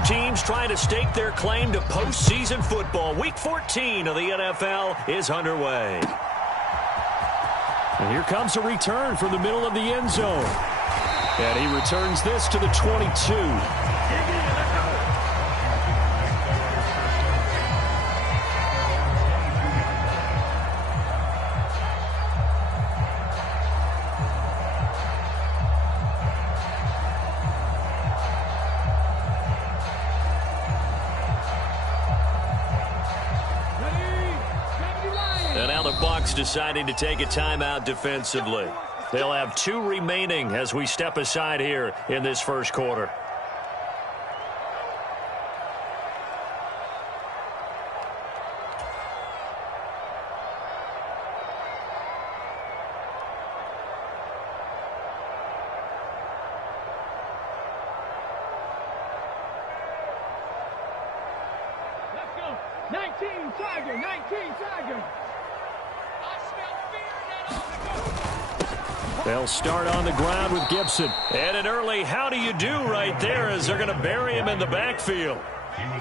two teams trying to stake their claim to postseason football. Week 14 of the NFL is underway. And here comes a return from the middle of the end zone. And he returns this to the 22. Deciding to take a timeout defensively. They'll have 2 remaining as we step aside here in this first quarter. Let's go. 19 Tiger, 19 Tiger. They'll start on the ground with Gibson. And an early how do you do right there as they're going to bury him in the backfield.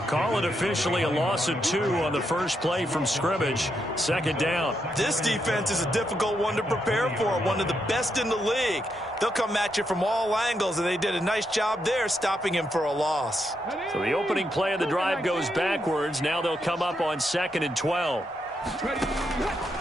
Call it officially a loss of 2 on the first play from scrimmage. Second down. This defense is a difficult one to prepare for, one of the best in the league. They'll come at you from all angles, and they did a nice job there stopping him for a loss. So the opening play of the drive goes backwards. Now they'll come up on 2nd and 12.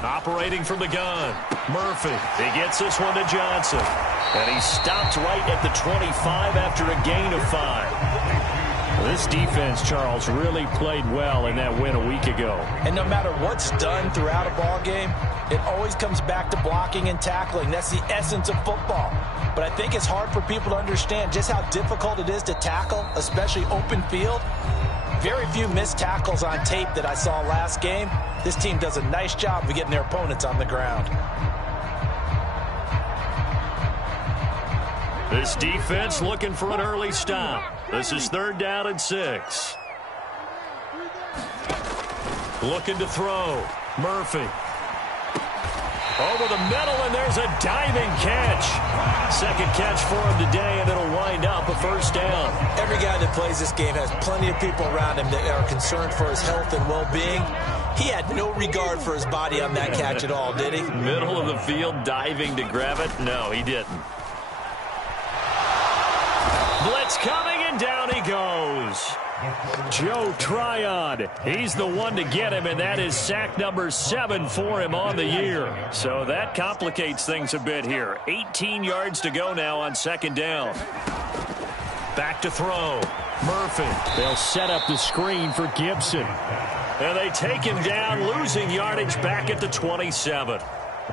Operating from the gun, Murphy. He gets this one to Johnson. And he stopped right at the 25 after a gain of 5. This defense, Charles, really played well in that win a week ago. And no matter what's done throughout a ball game, it always comes back to blocking and tackling. That's the essence of football. But I think it's hard for people to understand just how difficult it is to tackle, especially open field. Very few missed tackles on tape that I saw last game. This team does a nice job of getting their opponents on the ground. This defense looking for an early stop. This is 3rd down and 6. Looking to throw. Murphy. Over the middle, and there's a diving catch. Second catch for him today, and it'll wind up a first down. Every guy that plays this game has plenty of people around him that are concerned for his health and well-being. He had no regard for his body on that catch at all, did he? Middle of the field, diving to grab it. No, he didn't. Blitz coming, and down he goes. Joe Tryon, he's the one to get him, and that is sack number 7 for him on the year. So that complicates things a bit here. 18 yards to go now on 2nd down. Back to throw. Murphy. They'll set up the screen for Gibson. And they take him down, losing yardage back at the 27.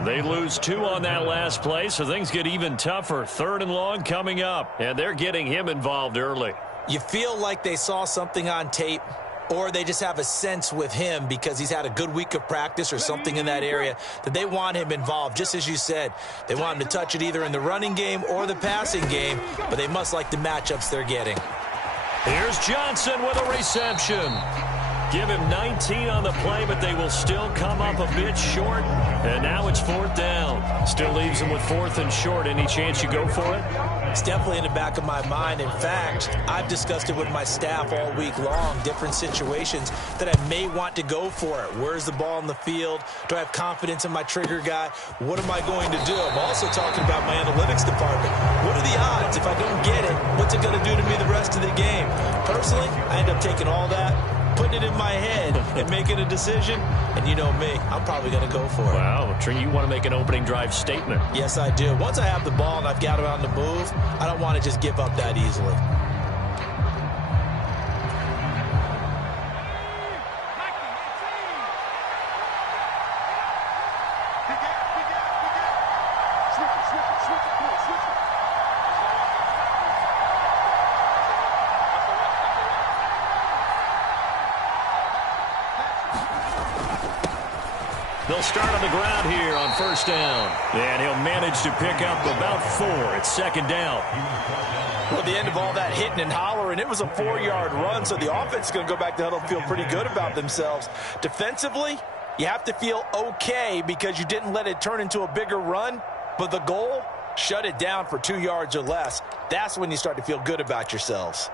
They lose 2 on that last play, so things get even tougher. 3rd and long coming up, and they're getting him involved early. You feel like they saw something on tape, or they just have a sense with him because he's had a good week of practice or something in that area that they want him involved. Just as you said, they want him to touch it either in the running game or the passing game, but they must like the matchups they're getting. Here's Johnson with a reception. Give him 19 on the play, but they will still come up a bit short. And now it's 4th down. Still leaves them with 4th and short. Any chance you go for it? It's definitely in the back of my mind. In fact, I've discussed it with my staff all week long, different situations that I may want to go for it. Where's the ball in the field? Do I have confidence in my trigger guy? What am I going to do? I'm also talking about my analytics department. What are the odds? If I don't get it, what's it going to do to me the rest of the game? Personally, I end up taking all that, putting it in my head and making a decision, and you know me, I'm probably going to go for it. Wow, Trey, you want to make an opening drive statement. Yes, I do. Once I have the ball and I've got it on the move, I don't want to just give up that easily. They'll start on the ground here on 1st down. And he'll manage to pick up about 4 at 2nd down. Well, at the end of all that hitting and hollering, it was a 4-yard run, so the offense is going to go back to huddle and feel pretty good about themselves. Defensively, you have to feel okay because you didn't let it turn into a bigger run, but the goal, shut it down for 2 yards or less. That's when you start to feel good about yourselves.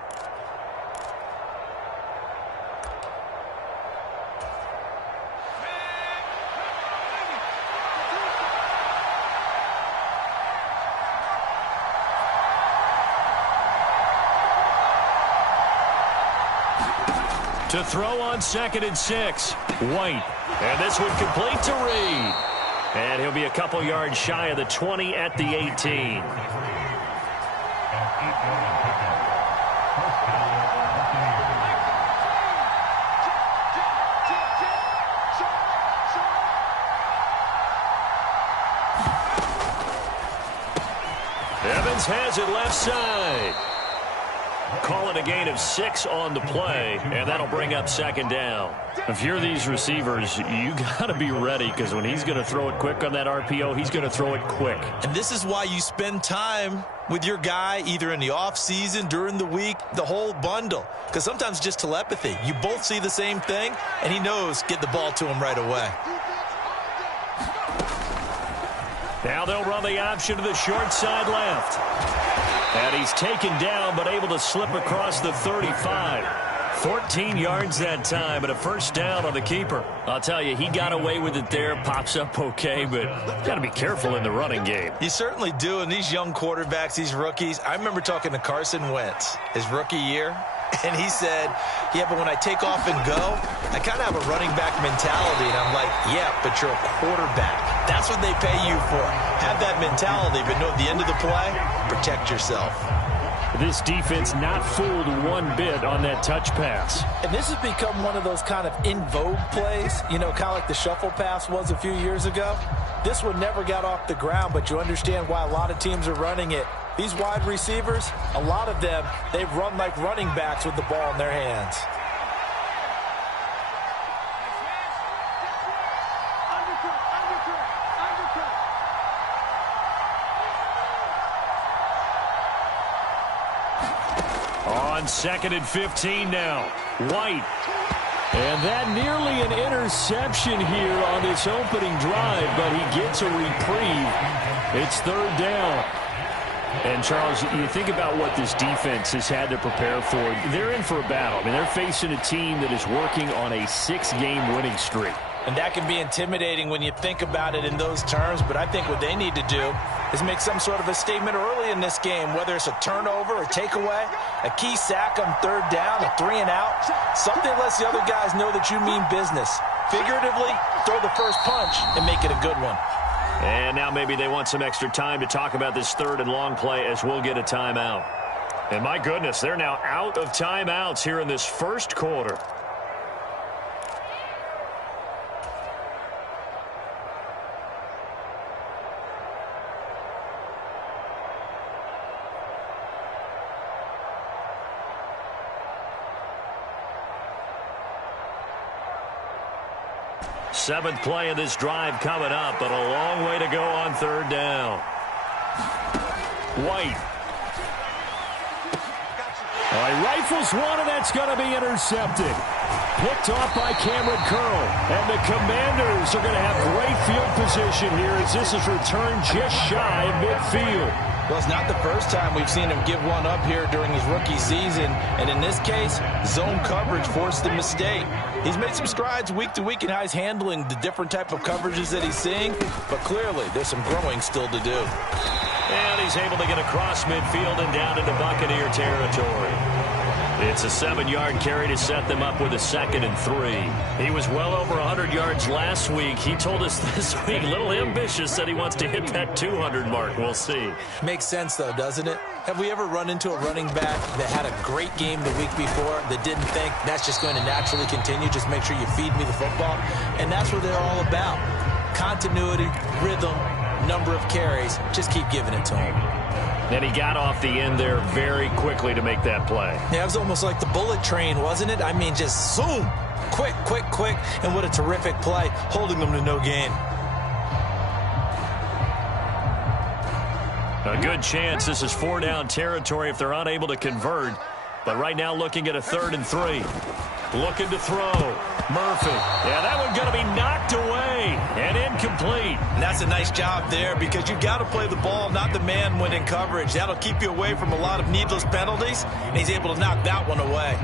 To throw on 2nd and 6. White. And this one complete to Reed. And he'll be a couple yards shy of the 20 at the 18. Evans has it left side. Call it a gain of 6 on the play, and that'll bring up 2nd down. If you're these receivers, you got to be ready, because when he's going to throw it quick on that RPO, he's going to throw it quick. And this is why you spend time with your guy either in the offseason, during the week, the whole bundle. Because sometimes just telepathy. You both see the same thing, and he knows get the ball to him right away. Now they'll run the option to the short side left. And he's taken down, but able to slip across the 35. 14 yards that time, and a first down on the keeper. I'll tell you, he got away with it there, pops up okay, but got to be careful in the running game. You certainly do, and these young quarterbacks, these rookies, I remember talking to Carson Wentz his rookie year, and he said, yeah, but when I take off and go, I kind of have a running back mentality, and I'm like, yeah, but you're a quarterback. That's what they pay you for. Have that mentality, but know at the end of the play, protect yourself. This defense not fooled one bit on that touch pass. And this has become one of those kind of in vogue plays, you know, kind of like the shuffle pass was a few years ago. This one never got off the ground, but you understand why a lot of teams are running it. These wide receivers, a lot of them, they run like running backs with the ball in their hands. On 2nd and 15 now. White. And that nearly an interception here on this opening drive, but he gets a reprieve. It's 3rd down. And, Charles, you think about what this defense has had to prepare for. They're in for a battle. I mean, they're facing a team that is working on a 6-game winning streak. And that can be intimidating when you think about it in those terms, but I think what they need to do is make some sort of a statement early in this game, whether it's a turnover, a takeaway, a key sack on 3rd down, a 3-and-out, something lets the other guys know that you mean business. Figuratively, throw the first punch and make it a good one. And now maybe they want some extra time to talk about this 3rd and long play as we'll get a timeout. And my goodness, they're now out of timeouts here in this first quarter. Seventh play of this drive coming up, but a long way to go on 3rd down. White. He rifles one, and that's going to be intercepted. Picked off by Cameron Curl. And the Commanders are going to have great field position here as this is returned just shy of midfield. Well, it's not the first time we've seen him give one up here during his rookie season. And in this case, zone coverage forced the mistake. He's made some strides week to week in how he's handling the different type of coverages that he's seeing. But clearly, there's some growing still to do. And he's able to get across midfield and down into Buccaneer territory. It's a 7-yard carry to set them up with a 2nd and 3. He was well over 100 yards last week. He told us this week, a little ambitious, that he wants to hit that 200 mark. We'll see. Makes sense, though, doesn't it? Have we ever run into a running back that had a great game the week before that didn't think that's just going to naturally continue? Just make sure you feed me the football. And that's what they're all about. Continuity, rhythm, number of carries. Just keep giving it to him. And he got off the end there very quickly to make that play. Yeah, it was almost like the bullet train, wasn't it? I mean, just zoom. Quick, quick, quick. And what a terrific play, holding them to no gain. A good chance this is 4-down territory if they're unable to convert. But right now looking at a 3rd and 3. Looking to throw. Murphy. Yeah, that one going to be knocked away and incomplete. And that's a nice job there because you got to play the ball, not the man when in coverage. That'll keep you away from a lot of needless penalties, and he's able to knock that one away.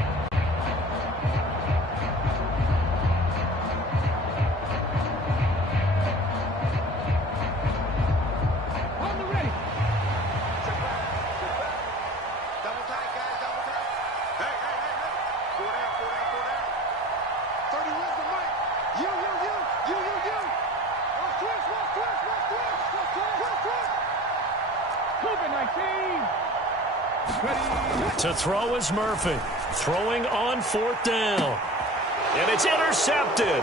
To throw is Murphy. Throwing on 4th down. And it's intercepted.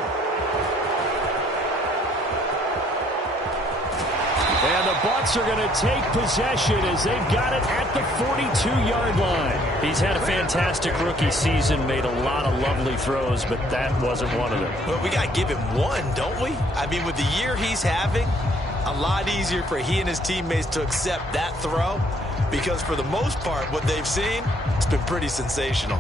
And the Bucs are going to take possession as they've got it at the 42-yard line. He's had a fantastic rookie season, made a lot of lovely throws, but that wasn't one of them. Well, we got to give him one, don't we? I mean, with the year he's having, a lot easier for he and his teammates to accept that throw because for the most part, what they've seen, it's been pretty sensational.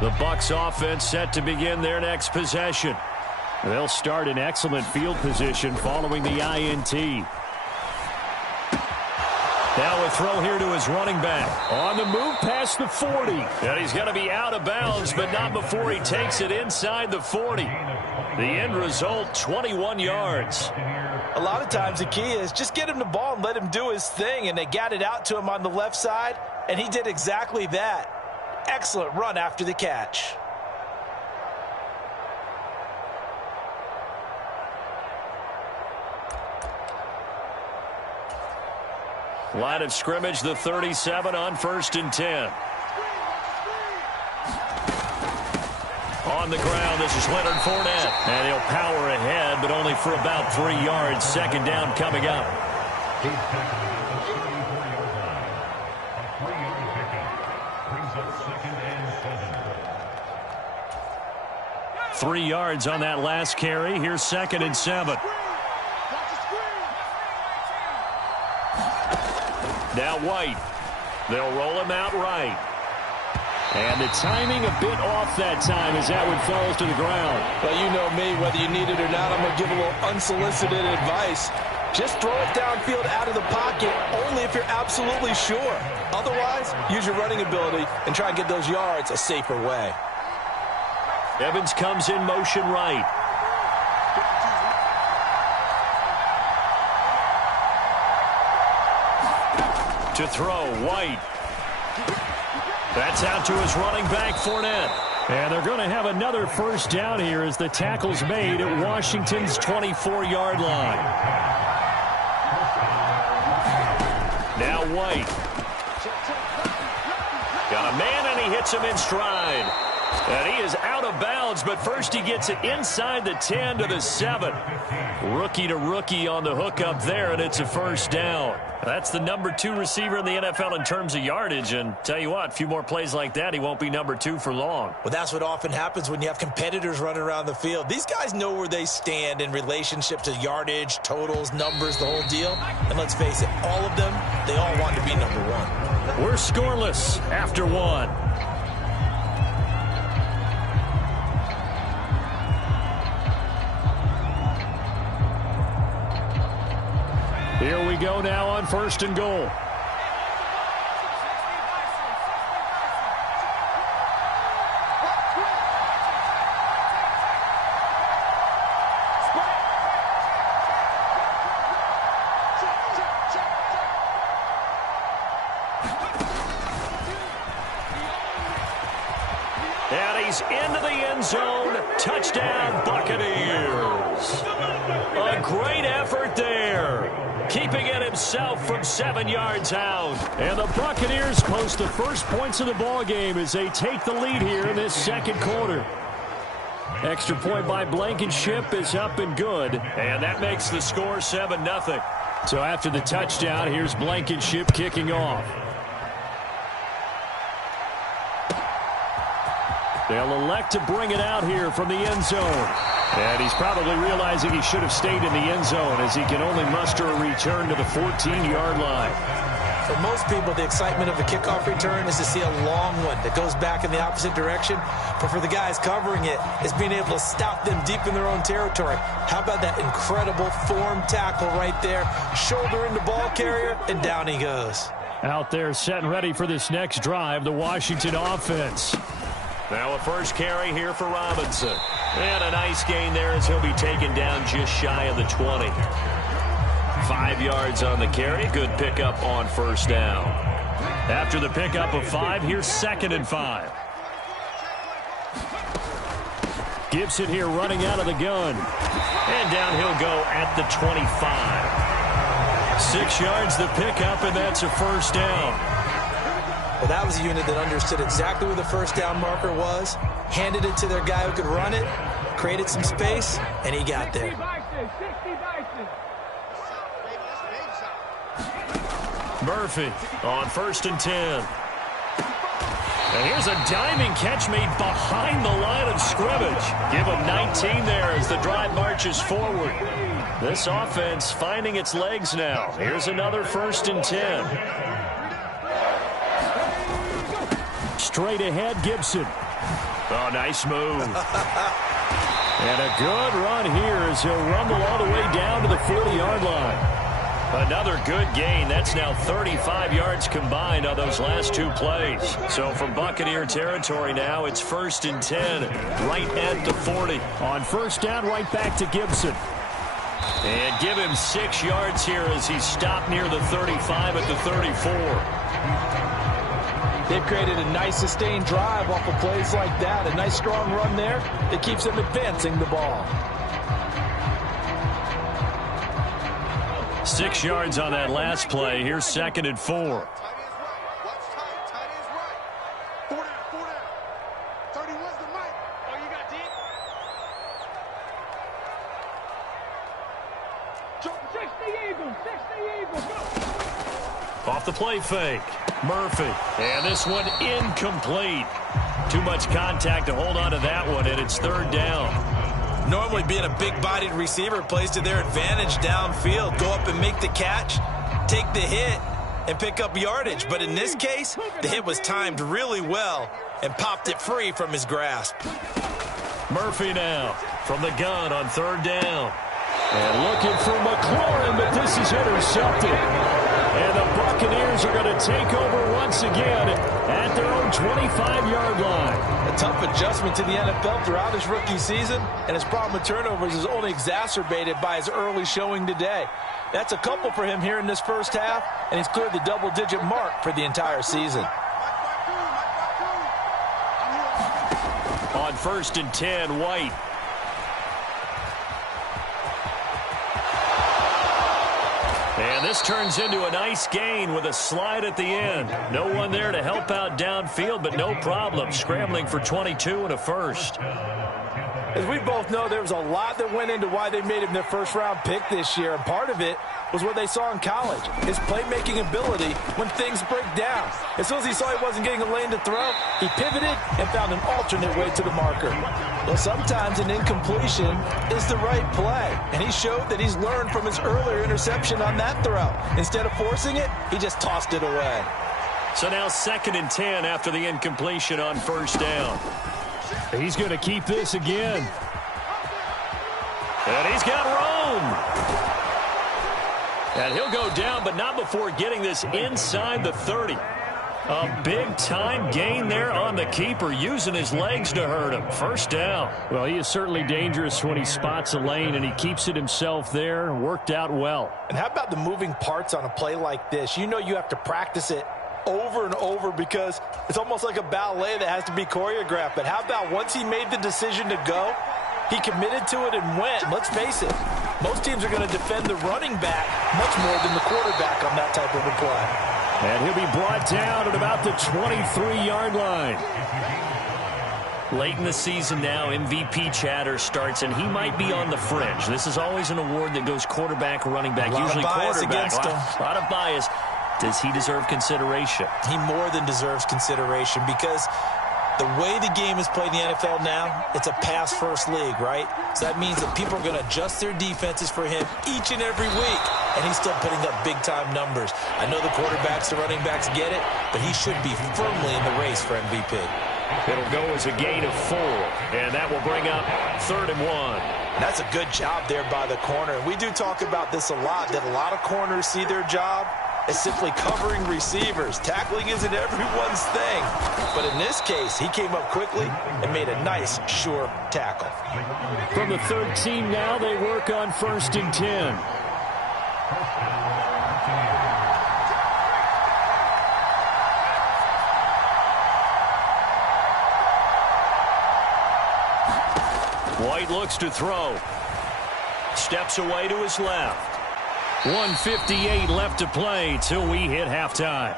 The Bucs offense set to begin their next possession. They'll start in excellent field position following the INT. Now a throw here to his running back. On the move past the 40. And he's going to be out of bounds, but not before he takes it inside the 40. The end result, 21 yards. A lot of times the key is just get him the ball and let him do his thing, and they got it out to him on the left side, and he did exactly that. Excellent run after the catch. Line of scrimmage, the 37 on 1st and 10. On the ground, this is Leonard Fournette. And he'll power ahead, but only for about 3 yards. 2nd down coming up. 3 yards on that last carry. Here's 2nd and 7. Now White. They'll roll him out right. And the timing a bit off that time as that one falls to the ground. Well, you know me, whether you need it or not, I'm going to give a little unsolicited advice. Just throw it downfield out of the pocket only if you're absolutely sure. Otherwise, use your running ability and try and get those yards a safer way. Evans comes in motion right. To throw, White. That's out to his running back, Fournette. And they're going to have another 1st down here as the tackle's made at Washington's 24-yard line. Now White. Got a man, and he hits him in stride. And he is out of bounds, but first he gets it inside the 10 to the 7. Rookie to rookie on the hook up there, and it's a 1st down. That's the number 2 receiver in the NFL in terms of yardage, and tell you what, a few more plays like that, he won't be number 2 for long. Well, that's what often happens when you have competitors running around the field. These guys know where they stand in relationship to yardage, totals, numbers, the whole deal. And let's face it, all of them, they all want to be number 1. We're scoreless after 1. Here we go now on 1st and goal. And he's into the end zone. Touchdown, Buccaneers. A great effort there. Keeping it himself from 7 yards out. And the Buccaneers post the first points of the ball game as they take the lead here in this 2nd quarter. Extra point by Blankenship is up and good. And that makes the score 7-0. So after the touchdown, here's Blankenship kicking off. They'll elect to bring it out here from the end zone. And he's probably realizing he should have stayed in the end zone as he can only muster a return to the 14-yard line. For most people, the excitement of a kickoff return is to see a long one that goes back in the opposite direction. But for the guys covering it, it's being able to stop them deep in their own territory. How about that incredible form tackle right there? Shoulder into ball carrier, and down he goes. Out there set and ready for this next drive, the Washington offense. Now a first carry here for Robinson. And a nice gain there as he'll be taken down just shy of the 20. 5 yards on the carry. Good pickup on first down. After the pickup of 5, here's 2nd and 5. Gibson here running out of the gun. And down he'll go at the 25. 6 yards the pickup, and that's a first down. Well, that was a unit that understood exactly where the first down marker was, handed it to their guy who could run it, created some space, and he got there. Murphy on 1st and 10. And here's a diving catch made behind the line of scrimmage. Give him 19 there as the drive marches forward. This offense finding its legs now. Here's another 1st and 10. Straight ahead, Gibson. Oh, nice move. And a good run here as he'll rumble all the way down to the 40-yard line. Another good gain. That's now 35 yards combined on those last 2 plays. So from Buccaneer territory now, it's 1st and 10, right at the 40. On first down, right back to Gibson. And give him 6 yards here as he stopped near the 35 at the 34. They've created a nice sustained drive off of plays like that. A nice strong run there that keeps them advancing the ball. 6 yards on that last play. Here's 2nd and 4. Off the play fake. Murphy. And this one incomplete. Too much contact to hold on to that one, and it's 3rd down. Normally being a big-bodied receiver plays to their advantage downfield. Go up and make the catch, take the hit, and pick up yardage. But in this case, the hit was timed really well and popped it free from his grasp. Murphy now from the gun on 3rd down. And looking for McLaurin, but this is intercepted. And the Buccaneers are going to take over once again at their own 25-yard line. A tough adjustment to the NFL throughout his rookie season, and his problem with turnovers is only exacerbated by his early showing today. That's a couple for him here in this first half, and he's cleared the double-digit mark for the entire season. On 1st and 10, White. And this turns into a nice gain with a slide at the end. No one there to help out downfield, but no problem. Scrambling for 22 and a first. As we both know, there was a lot that went into why they made him their first-round pick this year, and part of it was what they saw in college, his playmaking ability when things break down. As soon as he saw he wasn't getting a lane to throw, he pivoted and found an alternate way to the marker. Well, sometimes an incompletion is the right play, and he showed that he's learned from his earlier interception on that throw. Instead of forcing it, he just tossed it away. So now 2nd and 10 after the incompletion on 1st down. He's going to keep this again. And he's got room. And he'll go down, but not before getting this inside the 30. A big-time gain there on the keeper, using his legs to hurt him. First down. Well, he is certainly dangerous when he spots a lane, and he keeps it himself there. Worked out well. And how about the moving parts on a play like this? You know you have to practice it over and over because it's almost like a ballet that has to be choreographed. But how about once he made the decision to go, he committed to it and went. Let's face it, most teams are going to defend the running back much more than the quarterback on that type of a play. And he'll be brought down at about the 23-yard line. Late in the season now, MVP chatter starts, and he might be on the fringe. This is always an award that goes quarterback, running back, usually quarterback. A lot of bias. Does he deserve consideration? He more than deserves consideration because the way the game is played in the NFL now, it's a pass-first league, right? So that means that people are going to adjust their defenses for him each and every week, and he's still putting up big-time numbers. I know the quarterbacks, the running backs get it, but he should be firmly in the race for MVP. It'll go as a gain of 4, and that will bring up 3rd and 1. That's a good job there by the corner. We do talk about this a lot, that a lot of corners see their job is simply covering receivers. Tackling isn't everyone's thing. But in this case, he came up quickly and made a nice, sure tackle. From the 13 now, they work on 1st and 10. White looks to throw. Steps away to his left. 1:58 left to play till we hit halftime.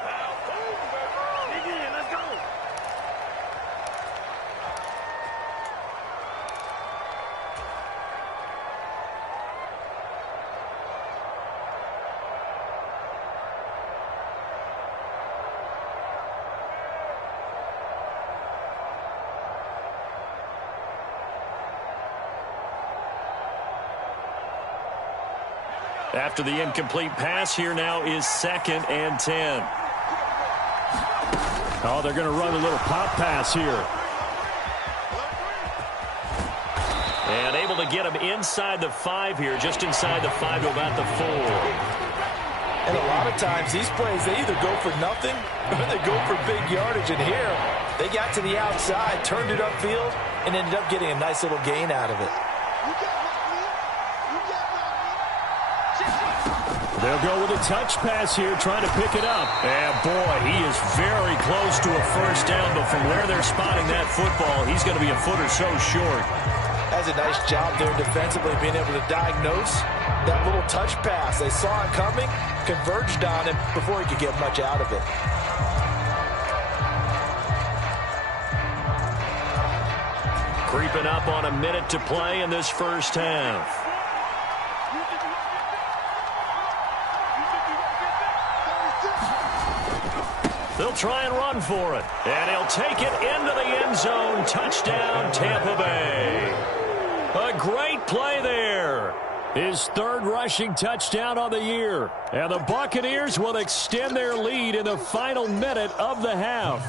After the incomplete pass, here now is 2nd and 10. Oh, they're going to run a little pop pass here. And able to get him inside the 5 here, just inside the 5 to about the 4. And a lot of times, these plays, they either go for nothing or they go for big yardage. And here, they got to the outside, turned it upfield, and ended up getting a nice little gain out of it. They'll go with a touch pass here, trying to pick it up. And, boy, he is very close to a first down, but from where they're spotting that football, he's going to be a foot or so short. Has a nice job there defensively, being able to diagnose that little touch pass. They saw it coming, converged on him before he could get much out of it. Creeping up on a minute to play in this first half. They'll try and run for it. And he'll take it into the end zone. Touchdown, Tampa Bay. A great play there. His 3rd rushing touchdown of the year. And the Buccaneers will extend their lead in the final minute of the half.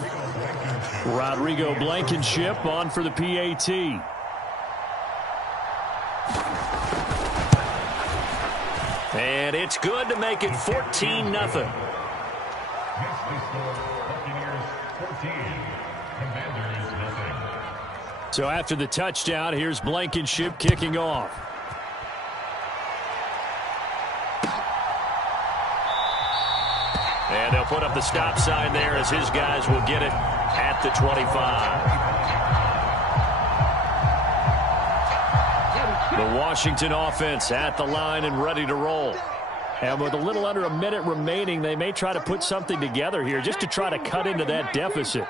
Rodrigo Blankenship on for the PAT. And it's good to make it 14-0. So after the touchdown, here's Blankenship kicking off. And they'll put up the stop sign there as his guys will get it at the 25. The Washington offense at the line and ready to roll. And with a little under a minute remaining, they may try to put something together here just to try to cut into that deficit.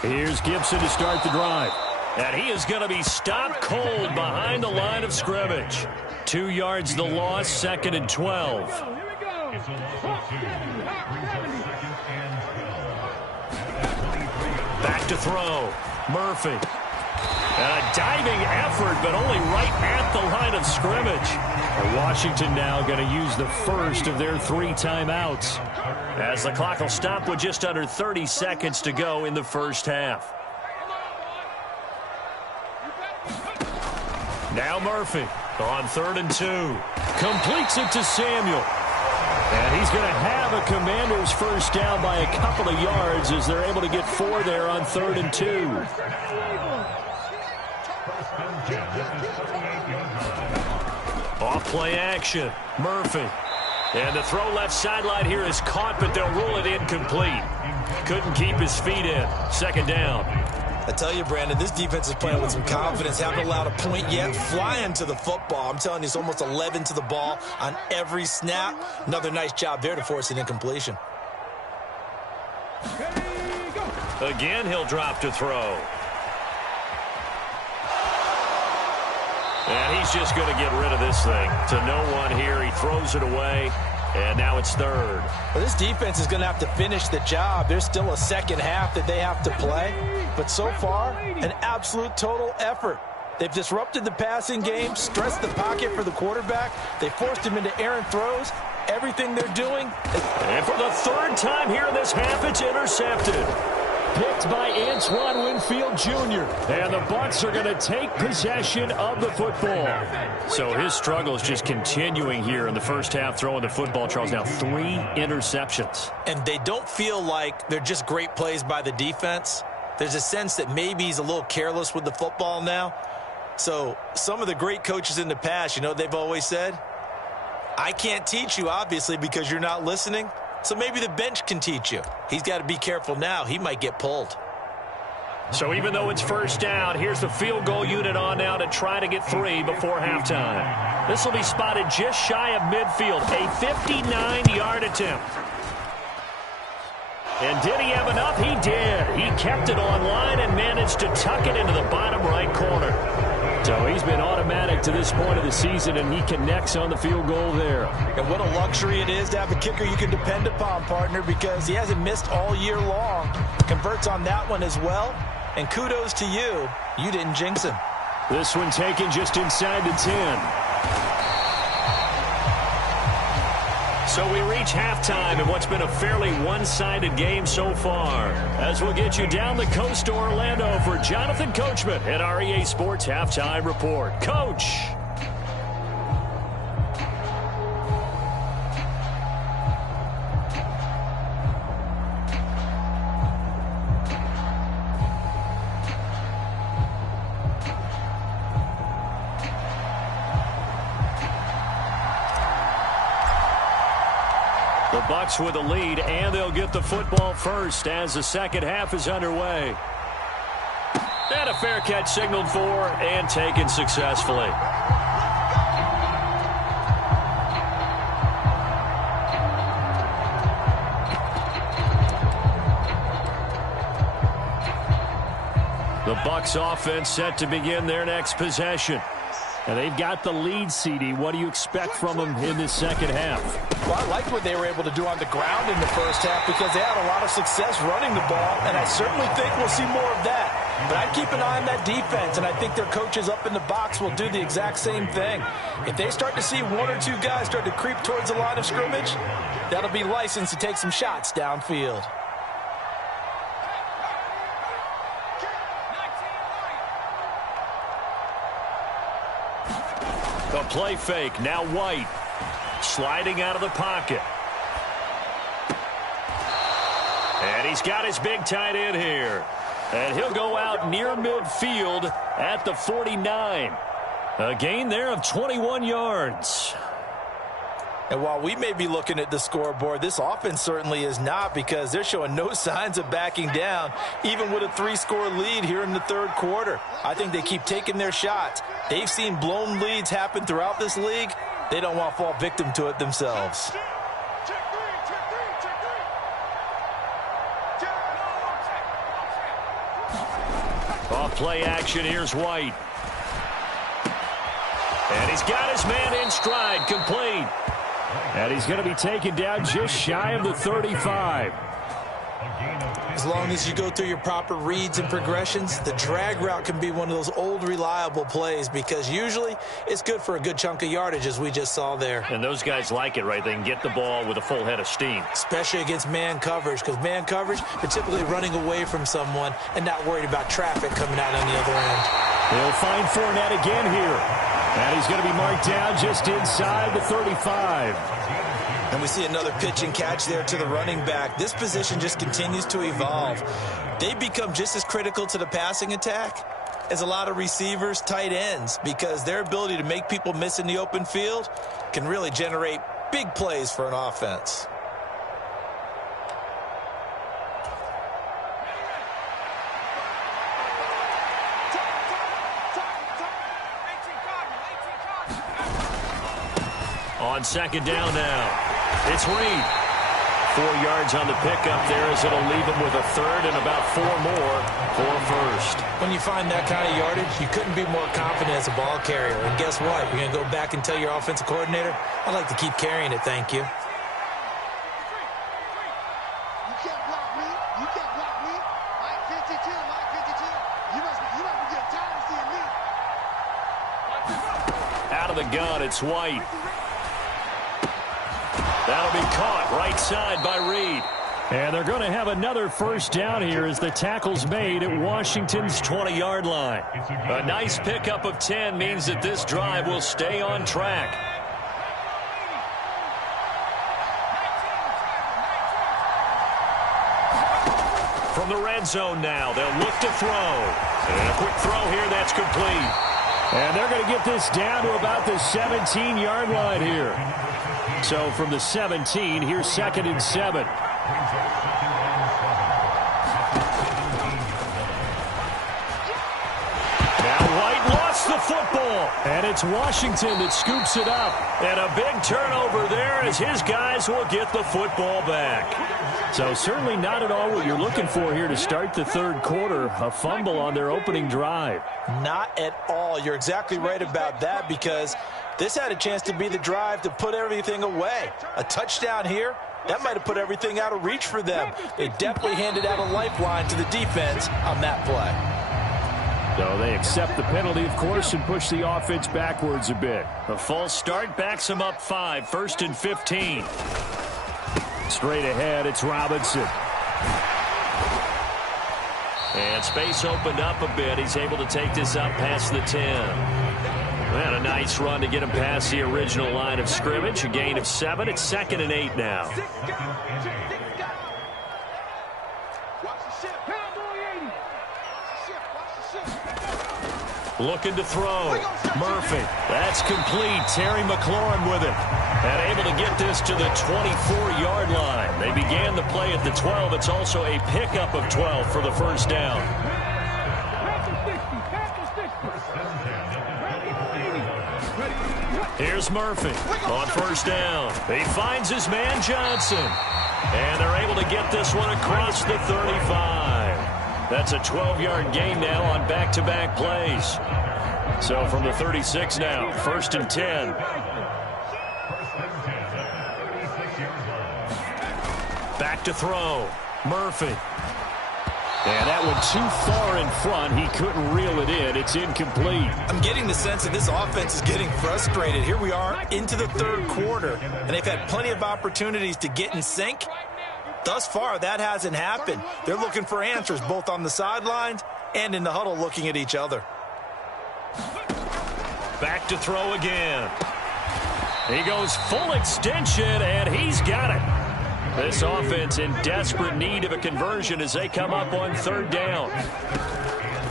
Here's Gibson to start the drive. And he is going to be stopped cold behind the line of scrimmage. 2 yards the loss, 2nd and 12. Back to throw. Murphy. And a diving effort, but only right at the line of scrimmage. Washington now going to use the first of their 3 timeouts, as the clock will stop with just under 30 seconds to go in the first half. Now Murphy on 3rd and 2. Completes it to Samuel. And he's going to have a Commanders first down by a couple of yards as they're able to get 4 there on 3rd and 2. Off play action. Murphy. And the throw left sideline here is caught, but they'll rule it incomplete. Couldn't keep his feet in. 2nd down. I tell you, Brandon, this defense is playing with some confidence. Haven't allowed a point yet. Flying to the football. I'm telling you, it's almost 11 to the ball on every snap. Another nice job there to force an incompletion. Again, he'll drop to throw. And he's just going to get rid of this thing to no one here. He throws it away, and now it's 3rd. Well, this defense is going to have to finish the job. There's still a second half that they have to play. But so far, an absolute total effort. They've disrupted the passing game, stressed the pocket for the quarterback. They forced him into errant throws. Everything they're doing. And for the 3rd time here in this half, it's intercepted. picked by Antoine Winfield Jr. And the Bucs are going to take possession of the football. So his struggle is just continuing here in the first half, throwing the football. Charles, now 3 interceptions. And they don't feel like they're just great plays by the defense. There's a sense that maybe he's a little careless with the football now. So some of the great coaches in the past, you know, they've always said, I can't teach you, obviously, because you're not listening. So maybe the bench can teach you. He's got to be careful now. He might get pulled. So even though it's first down, here's the field goal unit on now to try to get 3 before halftime. This will be spotted just shy of midfield, a 59-yard attempt. And did he have enough? He did. He kept it on line and managed to tuck it into the bottom right corner. So he's been automatic to this point of the season, and he connects on the field goal there. And what a luxury it is to have a kicker you can depend upon, partner, because he hasn't missed all year long. Converts on that one as well. And kudos to you. You didn't jinx him. This one taken just inside the 10. So we reach halftime in what's been a fairly one-sided game so far. As we'll get you down the coast to Orlando for Jonathan Coachman at our EA Sports Halftime Report. Coach! Bucs with a lead, and they'll get the football first as the second half is underway. And a fair catch signaled for and taken successfully. The Bucs offense set to begin their next possession. And they've got the lead, CD. What do you expect from them in this second half? Well, I liked what they were able to do on the ground in the first half because they had a lot of success running the ball, and I certainly think we'll see more of that. But I'd keep an eye on that defense, and I think their coaches up in the box will do the exact same thing. If they start to see 1 or 2 guys start to creep towards the line of scrimmage, that'll be licensed to take some shots downfield. The play fake, now White. Sliding out of the pocket. And he's got his big tight end here. And he'll go out near midfield at the 49. A gain there of 21 yards. And while we may be looking at the scoreboard, this offense certainly is not, because they're showing no signs of backing down, even with a 3-score lead here in the third quarter. I think they keep taking their shots. They've seen blown leads happen throughout this league. They don't want to fall victim to it themselves. Off play action, here's White. And he's got his man in stride, complete. And he's going to be taken down just shy of the 35. As long as you go through your proper reads and progressions, the drag route can be one of those old reliable plays, because usually it's good for a good chunk of yardage, as we just saw there. And those guys like it, right? They can get the ball with a full head of steam. Especially against man coverage, because man coverage, they're typically running away from someone and not worried about traffic coming out on the other end. They'll find Fournette again here. And he's going to be marked down just inside the 35. And we see another pitch and catch there to the running back. This position just continues to evolve. They become just as critical to the passing attack as a lot of receivers, tight ends, because their ability to make people miss in the open field can really generate big plays for an offense. On second down now. It's Reed. 4 yards on the pickup there, as it'll leave him with a third and about 4 more for first. When you find that kind of yardage, you couldn't be more confident as a ball carrier. And guess what? You're going to go back and tell your offensive coordinator, I'd like to keep carrying it, thank you. You can't block me. You can't block me. Mike 52, Mike 52. You must be getting tired of seeing me. Out of the gun, it's White. That'll be caught right side by Reed. And they're going to have another first down here as the tackle's made at Washington's 20-yard line. A nice pickup of 10 means that this drive will stay on track. From the red zone now, they'll look to throw. And a quick throw here, that's complete. And they're going to get this down to about the 17-yard line here. So from the 17, here's 2nd and 7. The football, and it's Washington that scoops it up, and a big turnover there as his guys will get the football back. So certainly not at all what you're looking for here to start the third quarter, a fumble on their opening drive. Not at all. You're exactly right about that, because this had a chance to be the drive to put everything away. A touchdown here, that might have put everything out of reach for them. They definitely handed out a lifeline to the defense on that play. So they accept the penalty, of course, and push the offense backwards a bit. A false start backs them up 5, 1st and 15. Straight ahead, it's Robinson. And space opened up a bit. He's able to take this up past the 10. And a nice run to get him past the original line of scrimmage. A gain of 7. It's 2nd and 8 now. Looking to throw. Murphy. That's complete. Terry McLaurin with it. And able to get this to the 24-yard line. They began the play at the 12. It's also a pickup of 12 for the first down. Here's Murphy on first down. He finds his man Johnson. And they're able to get this one across the 35. That's a 12-yard gain now on back-to-back plays. So from the 36 now, 1st and 10. Back to throw. Murphy. And that one too far in front. He couldn't reel it in. It's incomplete. I'm getting the sense that this offense is getting frustrated. Here we are into the third quarter, and they've had plenty of opportunities to get in sync. Thus far, that hasn't happened. They're looking for answers both on the sidelines and in the huddle looking at each other. Back to throw again. He goes full extension, and he's got it. This offense in desperate need of a conversion as they come up on 3rd down.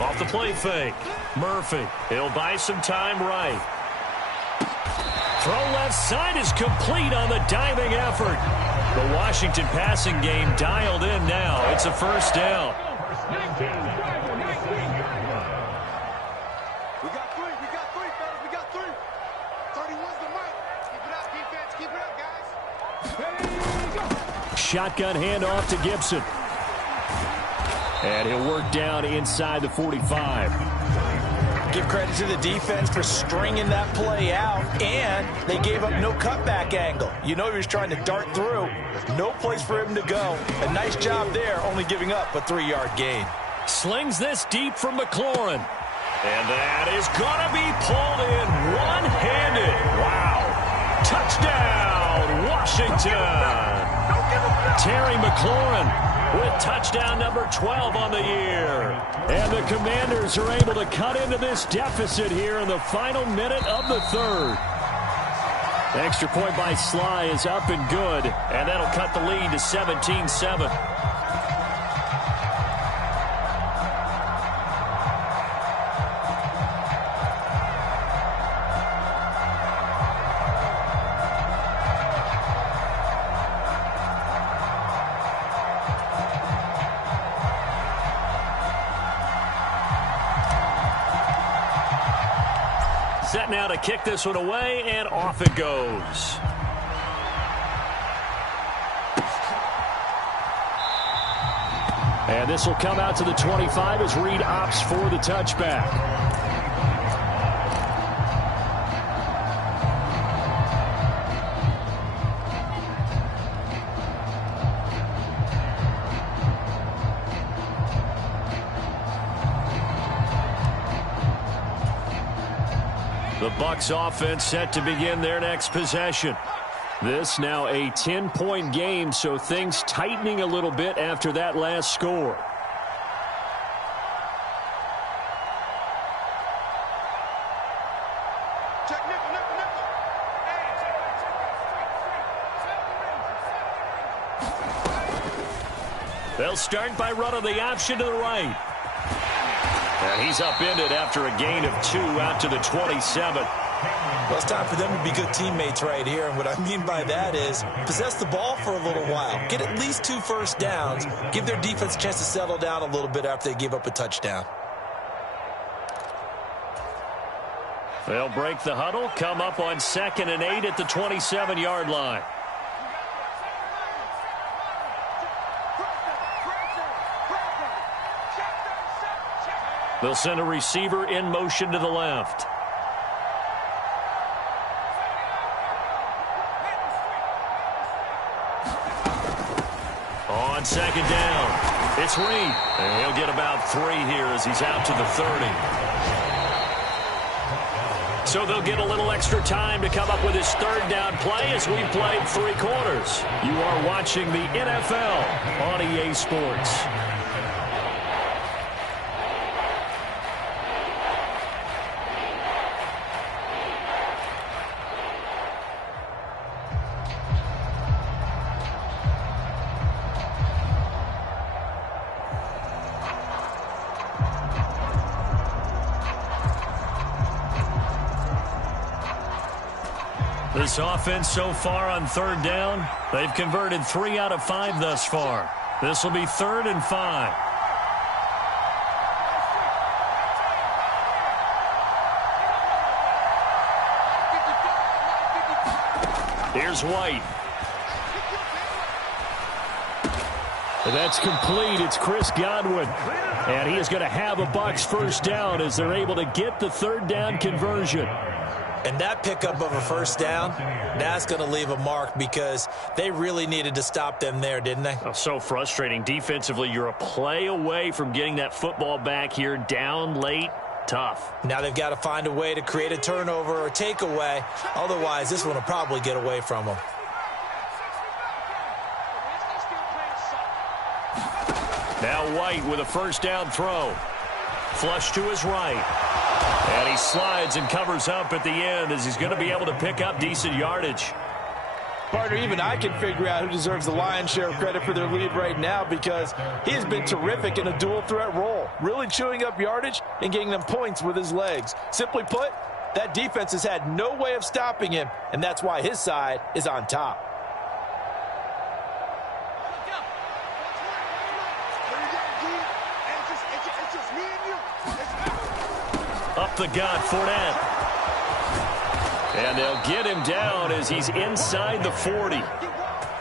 Off the play fake. Murphy. He'll buy some time right. Throw left side is complete on the diving effort. The Washington passing game dialed in now. It's a first down. We got 3, fellas. We got 3. 31's the mark. Keep it up, defense. Keep it up, guys. Shotgun handoff to Gibson. And he'll work down inside the 45. Give credit to the defense for stringing that play out, and they gave up no cutback angle. You know he was trying to dart through. No place for him to go. A nice job there, only giving up a 3-yard gain. Slings this deep from McLaurin. And that is going to be pulled in one-handed. Wow. Touchdown, Washington. Terry McLaurin with touchdown number 12 on the year. And the Commanders are able to cut into this deficit here in the final minute of the third. Extra point by Sly is up and good, and that'll cut the lead to 17-7. Set now to kick this one away, and off it goes. And this will come out to the 25 as Reed opts for the touchback. The Bucs offense set to begin their next possession. This now a 10-point game, so things tightening a little bit after that last score. They'll start by running the option to the right. And he's upended after a gain of 2 out to the 27. Well, it's time for them to be good teammates right here. And what I mean by that is possess the ball for a little while. Get at least 2 first downs. Give their defense a chance to settle down a little bit after they give up a touchdown. They'll break the huddle, come up on 2nd and 8 at the 27-yard line. They'll send a receiver in motion to the left. On 2nd down, it's Reed. And he'll get about 3 here as he's out to the 30. So they'll get a little extra time to come up with his 3rd down play as we've played 3 quarters. You are watching the NFL on EA Sports. This offense so far on 3rd down, they've converted 3 out of 5 thus far. This will be 3rd and 5. Here's White. That's complete. It's Chris Godwin. And he is going to have a Bucs 1st down as they're able to get the 3rd down conversion. And that pickup of a 1st down, that's going to leave a mark because they really needed to stop them there, didn't they? Oh, so frustrating. Defensively, you're a play away from getting that football back here down late. Tough. Now they've got to find a way to create a turnover or takeaway. Otherwise, this one will probably get away from them. Now White with a 1st down throw. Flush to his right. And he slides and covers up at the end as he's going to be able to pick up decent yardage. Partner, even I can figure out who deserves the lion's share of credit for their lead right now because he has been terrific in a dual threat role, really chewing up yardage and getting them points with his legs. Simply put, that defense has had no way of stopping him, and that's why his side is on top. Up the gut, Fournette. And they'll get him down as he's inside the 40.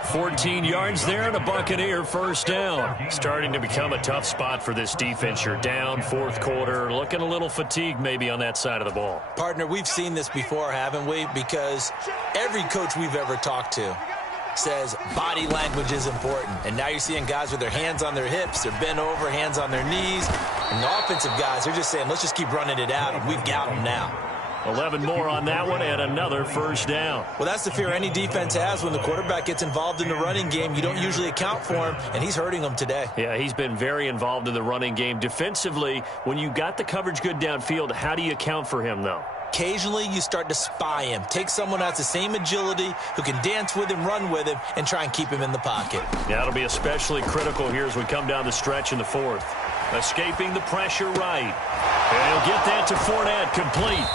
14 yards there and a Buccaneer 1st down. Starting to become a tough spot for this defense. You're down 4th quarter, looking a little fatigued maybe on that side of the ball. Partner, we've seen this before, haven't we? Because every coach we've ever talked to says body language is important. And now you're seeing guys with their hands on their hips, they're bent over, hands on their knees. And the offensive guys, they're just saying, let's just keep running it out, and we've got them now. 11 more on that one and another 1st down. Well, that's the fear any defense has when the quarterback gets involved in the running game. You don't usually account for him, and he's hurting them today. Yeah, he's been very involved in the running game. Defensively, when you got the coverage good downfield, how do you account for him, though? Occasionally, you start to spy him. Take someone that's the same agility, who can dance with him, run with him, and try and keep him in the pocket. Yeah, it'll be especially critical here as we come down the stretch in the 4th. Escaping the pressure right. And he'll get that to Fournette, complete.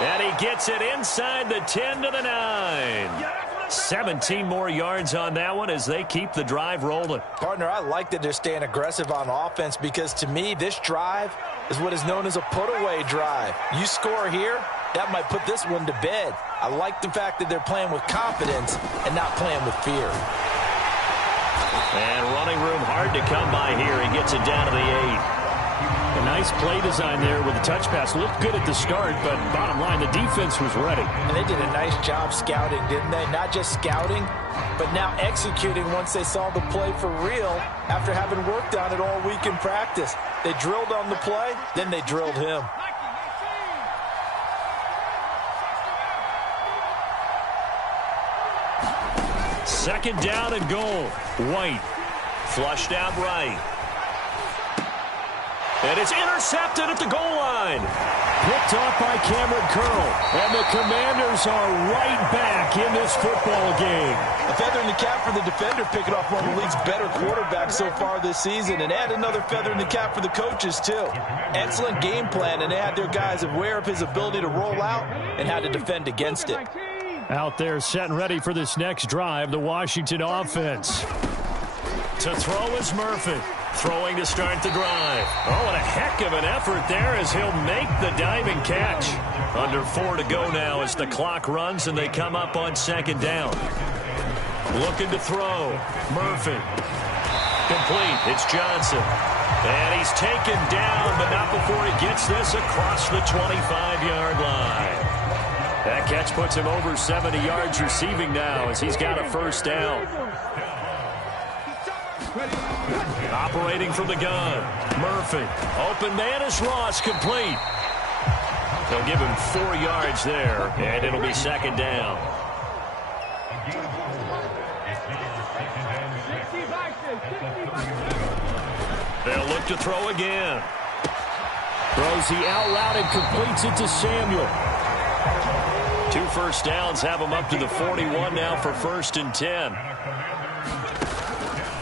And he gets it inside the 10 to the 9. 17 more yards on that one as they keep the drive rolling. Partner, I like that they're staying aggressive on offense because, to me, this drive is what is known as a put-away drive. You score here, that might put this one to bed. I like the fact that they're playing with confidence and not playing with fear. And running room hard to come by here. He gets it down to the 8. A nice play design there with the touch pass. Looked good at the start, but bottom line, the defense was ready. And they did a nice job scouting, didn't they? Not just scouting, but now executing once they saw the play for real after having worked on it all week in practice. They drilled on the play, then they drilled him. Second down and goal. White flushed out right. And it's intercepted at the goal line. Picked off by Cameron Curl. And the Commanders are right back in this football game. A feather in the cap for the defender, picking off one of the league's better quarterbacks so far this season. And add another feather in the cap for the coaches, too. Excellent game plan, and they had their guys aware of his ability to roll out and how to defend against it. Out there set and ready for this next drive, the Washington offense. To throw is Murphy. Throwing to start the drive. Oh, and a heck of an effort there as he'll make the diving catch. Under 4 to go now as the clock runs and they come up on second down. Looking to throw. Murphy. Complete. It's Johnson. And he's taken down, but not before he gets this across the 25-yard line. That catch puts him over 70 yards receiving now as he's got a first down. Operating from the gun. Murphy. Open man is Ross. Complete. They'll give him 4 yards there, and it'll be second down. They'll look to throw again. Throws the out route and completes it to Samuel. 2 first downs have him up to the 41 now for 1st and 10.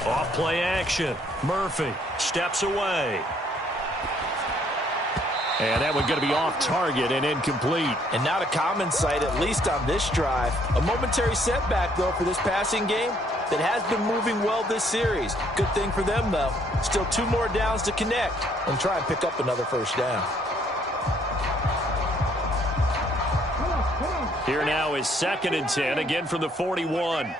Off play action. Murphy steps away. And that one going to be off target and incomplete. And not a common sight, at least on this drive. A momentary setback, though, for this passing game that has been moving well this series. Good thing for them, though. Still 2 more downs to connect and try and pick up another first down. Here now is 2nd and 10, again from the 41.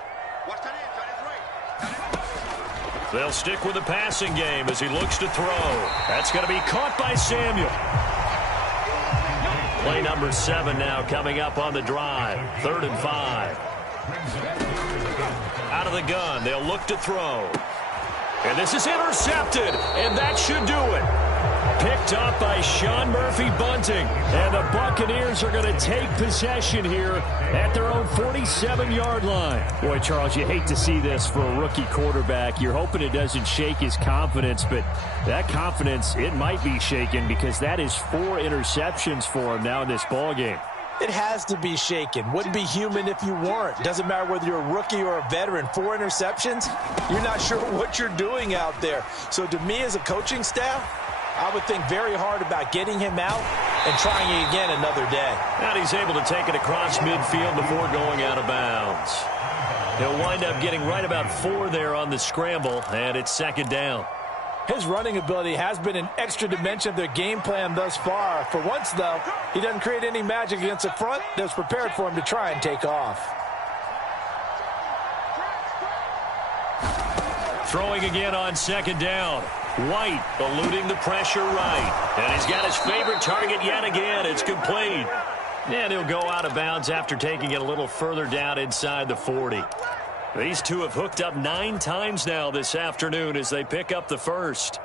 They'll stick with the passing game as he looks to throw. That's going to be caught by Samuel. Play number 7 now coming up on the drive. 3rd and 5. Out of the gun, they'll look to throw. And this is intercepted, and that should do it. Picked up by Sean Murphy-Bunting. And the Buccaneers are going to take possession here at their own 47-yard line. Boy, Charles, you hate to see this for a rookie quarterback. You're hoping it doesn't shake his confidence, but that confidence, it might be shaken because that is 4 interceptions for him now in this ballgame. It has to be shaken. Wouldn't be human if you weren't. Doesn't matter whether you're a rookie or a veteran. 4 interceptions, you're not sure what you're doing out there. So to me as a coaching staff, I would think very hard about getting him out and trying it again another day. And he's able to take it across midfield before going out of bounds. He'll wind up getting right about 4 there on the scramble, and it's 2nd down. His running ability has been an extra dimension of their game plan thus far. For once, though, he doesn't create any magic against the front that's prepared for him to try and take off. Throwing again on 2nd down. White eluding the pressure right. And he's got his favorite target yet again. It's complete. And he'll go out of bounds after taking it a little further down inside the 40. These two have hooked up 9 times now this afternoon as they pick up the first.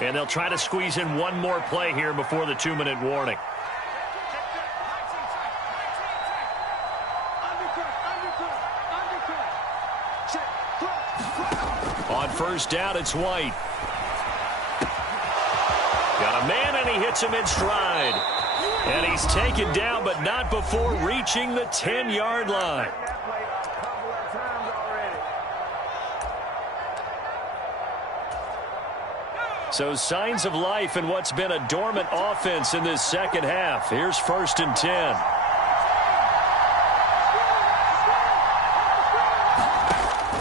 And they'll try to squeeze in one more play here before the 2-minute warning. On first down, it's White. Got a man, and he hits him in stride. And he's taken down, but not before reaching the 10-yard line. So signs of life in what's been a dormant offense in this second half. Here's 1st and 10.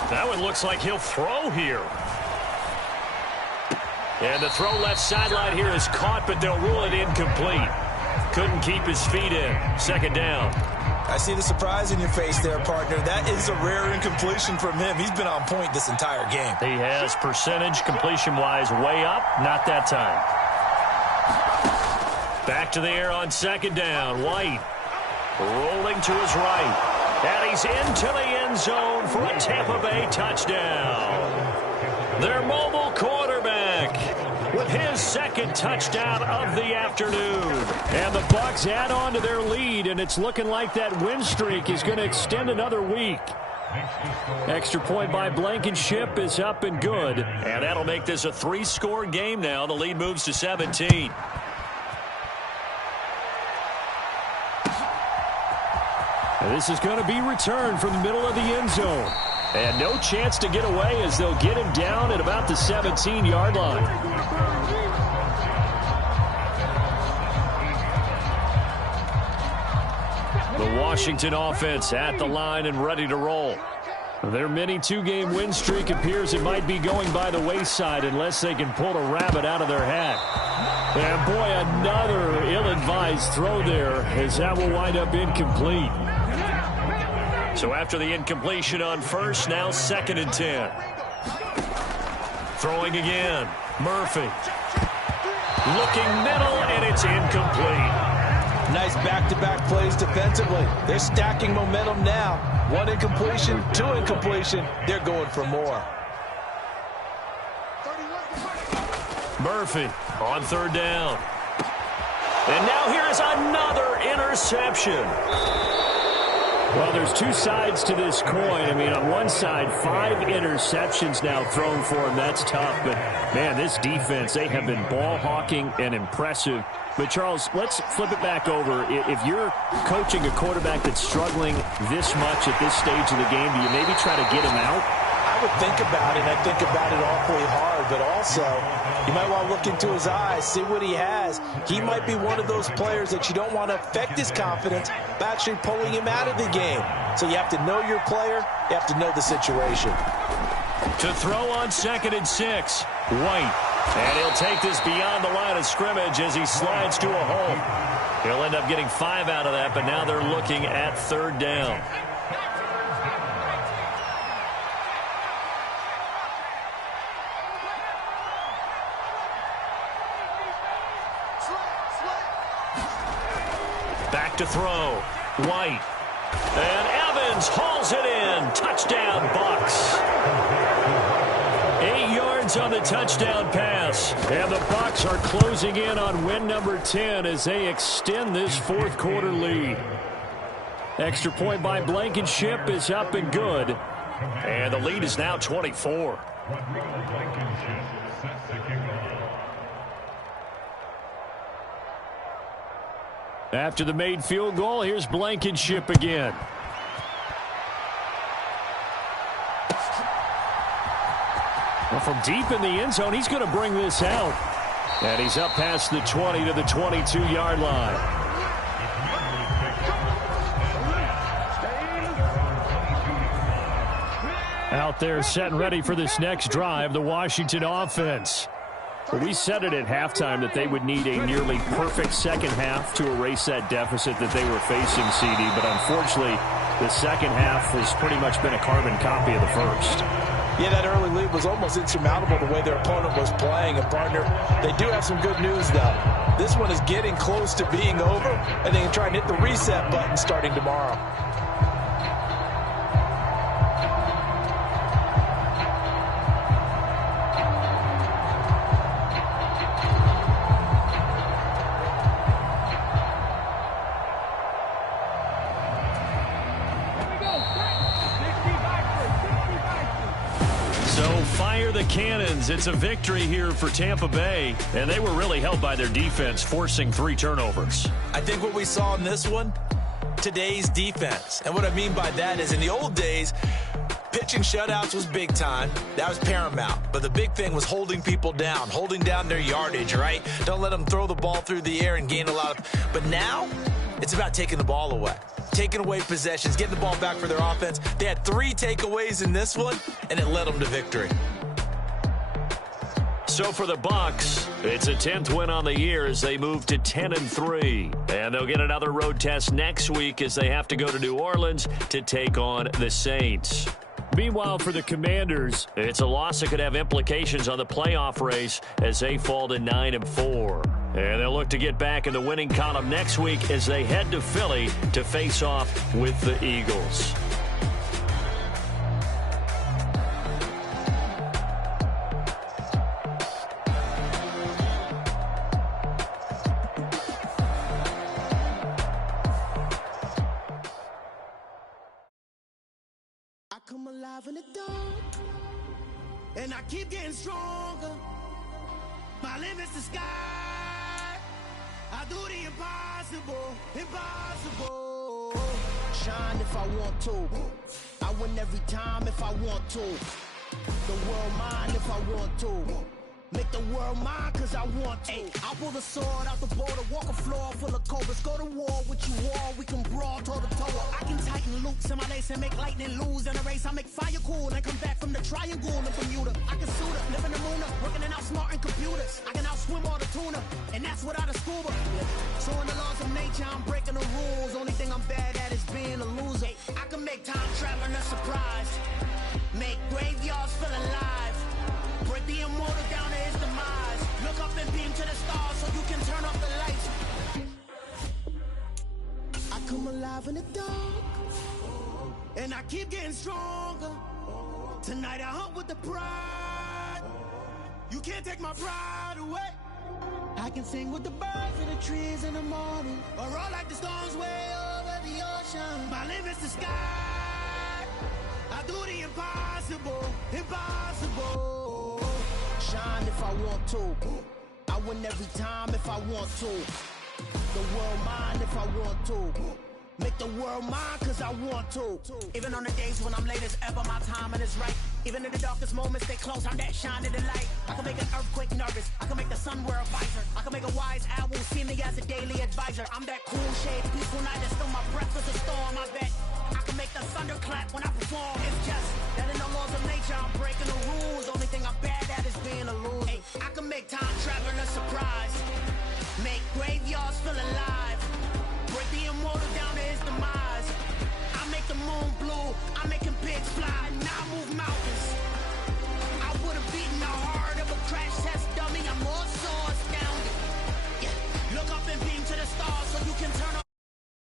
That one looks like he'll throw here. And the throw left sideline here is caught, but they'll rule it incomplete. Couldn't keep his feet in. 2nd down. I see the surprise in your face there, partner. That is a rare incompletion from him. He's been on point this entire game. He has percentage completion-wise way up. Not that time. Back to the air on 2nd down. White rolling to his right. And he's into the end zone for a Tampa Bay touchdown. Their mobile quarterback with his second touchdown of the afternoon. And the Bucs add on to their lead, and it's looking like that win streak is going to extend another week. Extra point by Blankenship is up and good. And that'll make this a 3-score game now. The lead moves to 17. And this is going to be returned from the middle of the end zone. And no chance to get away as they'll get him down at about the 17-yard line. The Washington offense at the line and ready to roll. Their mini 2-game win streak appears it might be going by the wayside unless they can pull a rabbit out of their hat. And boy, another ill-advised throw there as that will wind up incomplete. So after the incompletion on first, now 2nd and 10. Throwing again. Murphy. Looking middle, and it's incomplete. Nice back-to-back plays defensively. They're stacking momentum now. 1 incompletion, 2 incompletion. They're going for more. Murphy on 3rd down. And now here's another interception. Well, there's 2 sides to this coin. I mean, on one side, 5 interceptions now thrown for him. That's tough. But, man, this defense, they have been ball hawking and impressive. But, Charles, let's flip it back over. If you're coaching a quarterback that's struggling this much at this stage of the game, do you maybe try to get him out? I would think about it. I think about it awfully hard. But also, you might want to look into his eyes, see what he has. He might be one of those players that you don't want to affect his confidence by actually pulling him out of the game. So you have to know your player. You have to know the situation. To throw on 2nd and 6, White. And he'll take this beyond the line of scrimmage as he slides to a hole. He'll end up getting 5 out of that, but now they're looking at 3rd down. Back to throw. White. And Evans hauls it in. Touchdown, Bucs. 8 yards on the touchdown pass. And the Bucs are closing in on win number 10 as they extend this 4th quarter lead. Extra point by Blankenship is up and good. And the lead is now 24. After the made field goal, here's Blankenship again. Well, from deep in the end zone, he's going to bring this out. And he's up past the 20 to the 22-yard line. Out there set and ready for this next drive, the Washington offense. Well, we said it at halftime that they would need a nearly perfect second half to erase that deficit that they were facing, CD. But unfortunately, the second half has pretty much been a carbon copy of the first. Yeah, that early lead was almost insurmountable the way their opponent was playing. And, partner, they do have some good news, though. This one is getting close to being over, and they can try and hit the reset button starting tomorrow. The Cannons. It's a victory here for Tampa Bay, and they were really held by their defense, forcing 3 turnovers. I think what we saw in this one, today's defense. And what I mean by that is in the old days, pitching shutouts was big time. That was paramount. But the big thing was holding people down, holding down their yardage, right? Don't let them throw the ball through the air and gain a lot of... But now, it's about taking the ball away. Taking away possessions, getting the ball back for their offense. They had 3 takeaways in this one, and it led them to victory. So for the Bucs, it's a 10th win on the year as they move to 10-3. And they'll get another road test next week as they have to go to New Orleans to take on the Saints. Meanwhile, for the Commanders, it's a loss that could have implications on the playoff race as they fall to 9-4. And they'll look to get back in the winning column next week as they head to Philly to face off with the Eagles. I come alive in the dark, and I keep getting stronger. My limit's the sky. I do the impossible, impossible. Shine if I want to. I win every time if I want to. The world mine if I want to. Make the world mine cause I want to. I'll pull the sword out the border, walk a floor full of cobras. Go to war with you all, we can brawl toe to toe. I can tighten loops in my lace and make lightning lose in a race. I make fire cool and come back from the triangle in Bermuda. I can suit up, live in the moon, working and outsmarting computers. I can outswim all the tuna, and that's without a scuba. So in the laws of nature, I'm breaking the rules. Only thing I'm bad at is being a loser. I can make time traveling a surprise, make graveyards feel alive. Break the immortal down to his demise. Look up and beam to the stars so you can turn off the lights. I come alive in the dark, and I keep getting stronger. Tonight I hunt with the pride. You can't take my pride away. I can sing with the birds and the trees in the morning, or roll like the storms way over the ocean. My limit's the sky. I do the impossible, impossible. Shine if I want to. I win every time if I want to. The world mine if I want to. Make the world mine cause I want to. Even on the days when I'm late as ever, my timing is right. Even in the darkest moments, stay close, I'm that shining the light. I can make an earthquake nervous, I can make the sun wear a visor. I can make a wise owl see me as a daily advisor. I'm that cool shade, peaceful night, and still my breath is a storm. I bet I can make the thunder clap when I perform. It's just that in the laws of nature, I'm